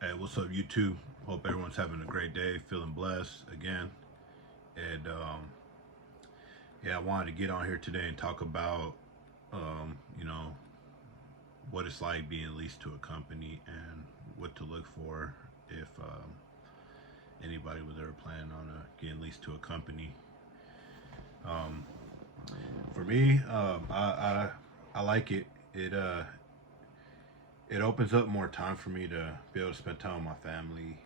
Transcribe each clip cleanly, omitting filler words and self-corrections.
Hey, what's up, YouTube? Hope everyone's having a great day, feeling blessed again. And yeah, I wanted to get on here today and talk about, you know, what it's like being leased to a company and what to look for if anybody was ever planning on getting leased to a company. Um, for me, I like it. It opens up more time for me to be able to spend time with my family.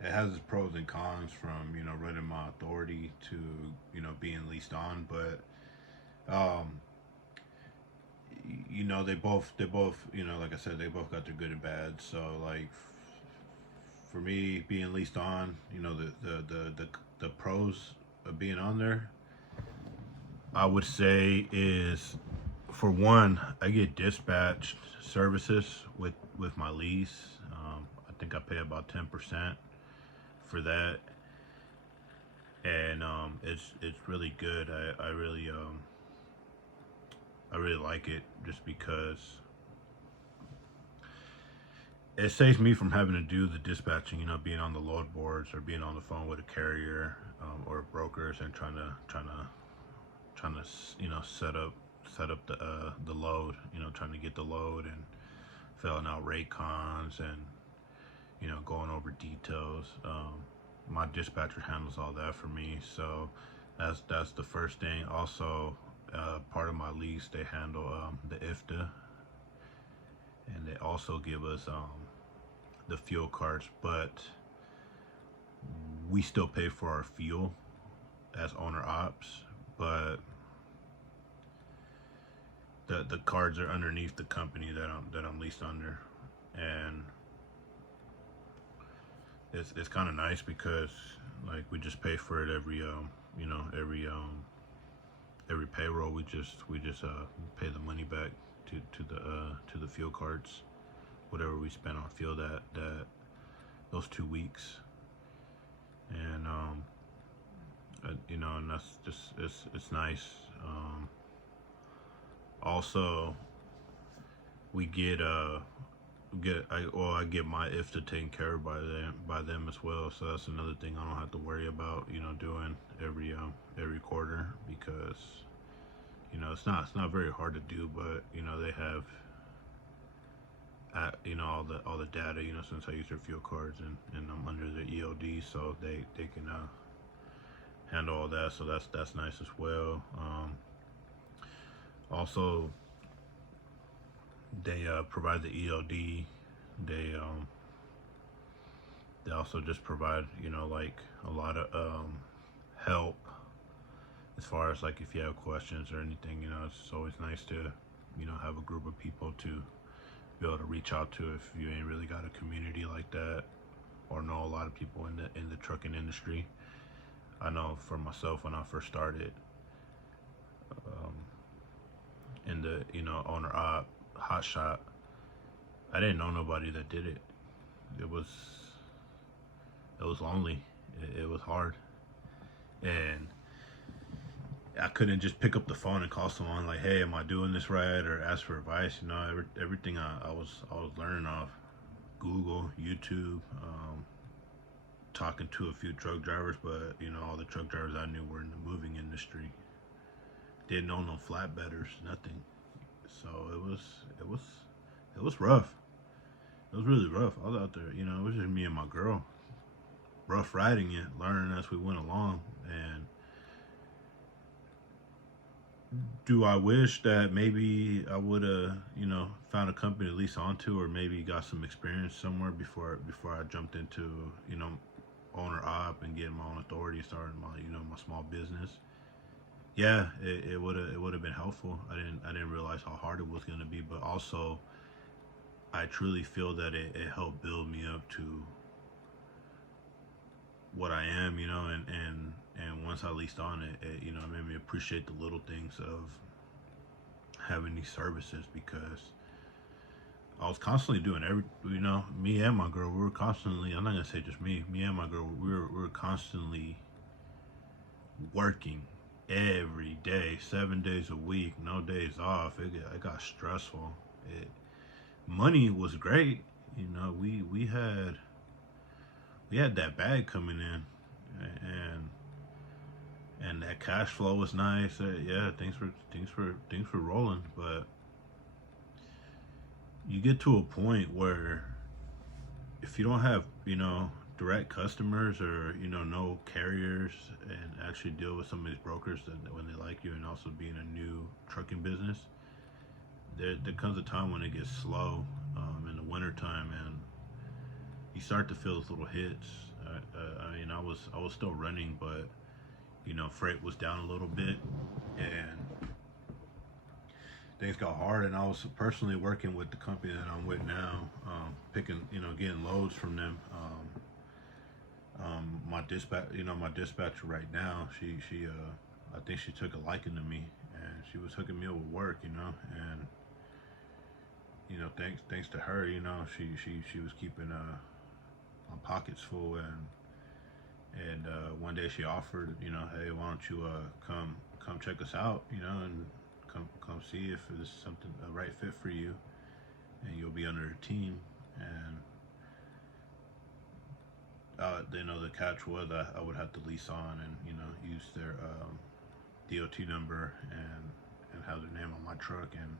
It has its pros and cons from running my authority to being leased on, but um, they both like I said, they both got their good and bad. So like for me, being leased on, the pros of being on there, I would say is, for one, I get dispatched services with my lease. I think I pay about 10% for that, and it's really good. I really like it just because it saves me from having to do the dispatching. Being on the load boards or being on the phone with a carrier or brokers and trying to set up the load. Trying to get the load and filling out rate cons and going over details. My dispatcher handles all that for me, so that's the first thing. Also, part of my lease, they handle the IFTA, and they also give us the fuel cards, but we still pay for our fuel as owner ops, but the cards are underneath the company that I'm leased under, and it's kind of nice because like we just pay for it every you know every every payroll. We just pay the money back to the fuel cards, whatever we spent on fuel that those 2 weeks. And and that's just it's nice. Also, we I get my IFTA taken care of by them as well, so that's another thing I don't have to worry about doing every quarter, because it's not very hard to do, but they have all the data, since I use their fuel cards, and I'm under the EOD, so they can handle all that, so that's nice as well. Also, they provide the EOD. They um they also just provide like a lot of help as far as like if you have questions or anything. It's always nice to have a group of people to be able to reach out to if you ain't really got a community like that, or know a lot of people in the trucking industry. I know for myself, when I first started um, in the owner op hot shot, I didn't know nobody that did it. It was it was lonely. It was hard, and I couldn't just pick up the phone and call someone like, "Hey, am I doing this right?" or ask for advice. Everything I was learning off Google, YouTube, talking to a few truck drivers, but all the truck drivers I knew were in the moving industry. Didn't know no flatbedders, nothing. So it was rough. It was really rough. I was out there, it was just me and my girl, rough riding it, learning as we went along. And do I wish that maybe I would have, found a company to lease onto, or maybe got some experience somewhere before I jumped into, owner op and getting my own authority, starting my small business. Yeah, it would have been helpful. I didn't realize how hard it was gonna be, but also I truly feel that it helped build me up to what I am, and once I leased on it made me appreciate the little things of having these services, because I was constantly doing me and my girl, we were constantly, I'm not gonna say just me and my girl, we were constantly working every day, 7 days a week, no days off. It got stressful. Money was great, You know, we had that bag coming in, and that cash flow was nice. Yeah, things were rolling, but you get to a point where if you don't have, direct customers, or no carriers, and actually deal with some of these brokers that when they like you, and also being a new trucking business, there comes a time when it gets slow, in the wintertime, and you start to feel those little hits. I mean, I was still running, but freight was down a little bit, and things got hard. And I was personally working with the company that I'm with now, picking, getting loads from them. My dispatcher right now, I think she took a liking to me, and she was hooking me up with work, and thanks to her, she was keeping my pockets full, and one day she offered, hey, why don't you come check us out, and come see if this is something a right fit for you, and you'll be under a team. And the catch was I would have to lease on, and use their DOT number, and have their name on my truck. And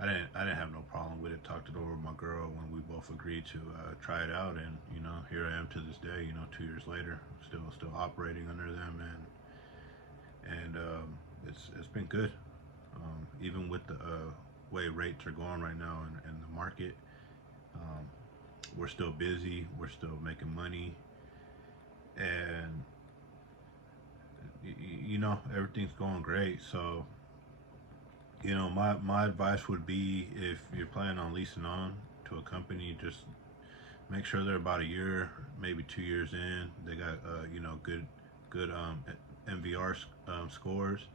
I didn't have no problem with it. Talked it over with my girl when we both agreed to try it out, and here I am to this day. 2 years later, still operating under them, and it's been good. Even with the way rates are going right now in the market, we're still busy. We're still making money, and everything's going great. So my advice would be, if you're planning on leasing on to a company, just make sure they're about a year, maybe 2 years in. They got good MVR scores,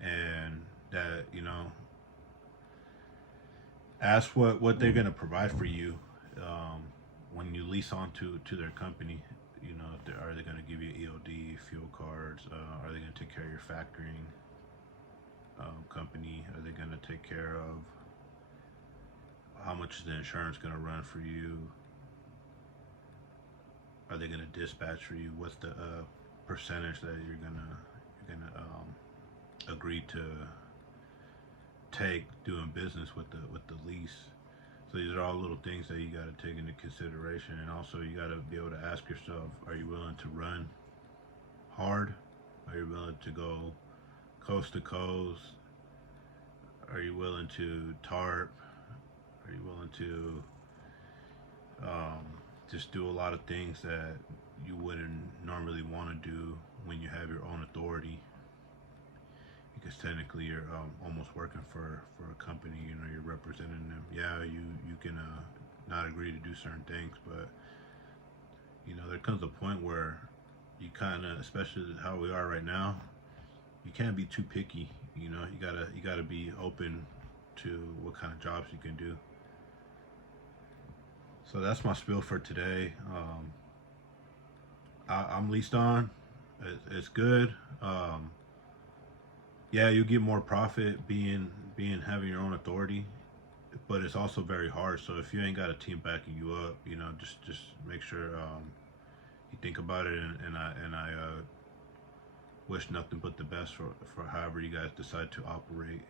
and that ask what they're gonna provide for you when you lease on to their company. Are they gonna give you EOD, fuel cards? Are they gonna take care of your factoring company? Are they going to take care of how much is the insurance going to run for you? Are they going to dispatch for you? What's the percentage that you're gonna agree to take doing business with the lease? So these are all little things that you got to take into consideration. And also, you got to be able to ask yourself, are you willing to run hard? Are you willing to go coast to coast? Are you willing to tarp? Are you willing to just do a lot of things that you wouldn't normally want to do when you have your own authority? Because technically you're almost working for a company. You're representing them. Yeah, you can not agree to do certain things, but there comes a point where you kind of, especially how we are right now, you can't be too picky. You gotta be open to what kind of jobs you can do. So that's my spiel for today. I'm leased on. It's good. Yeah, you get more profit being having your own authority, but it's also very hard. So if you ain't got a team backing you up, just make sure you think about it. And I wish nothing but the best for however you guys decide to operate.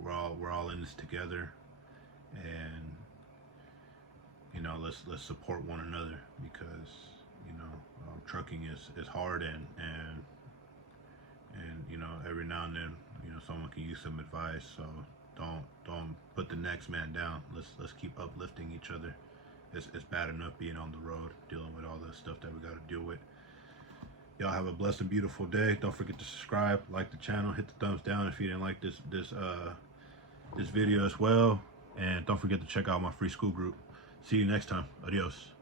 We're all in this together, and let's support one another, because trucking is hard, and every now and then someone can use some advice. So don't put the next man down. Let's keep uplifting each other. It's bad enough being on the road, dealing with all the stuff that we got to deal with. Y'all have a blessed and beautiful day. Don't forget to subscribe, like the channel, hit the thumbs down if you didn't like this video as well, and don't forget to check out my free school group. See you next time. Adios.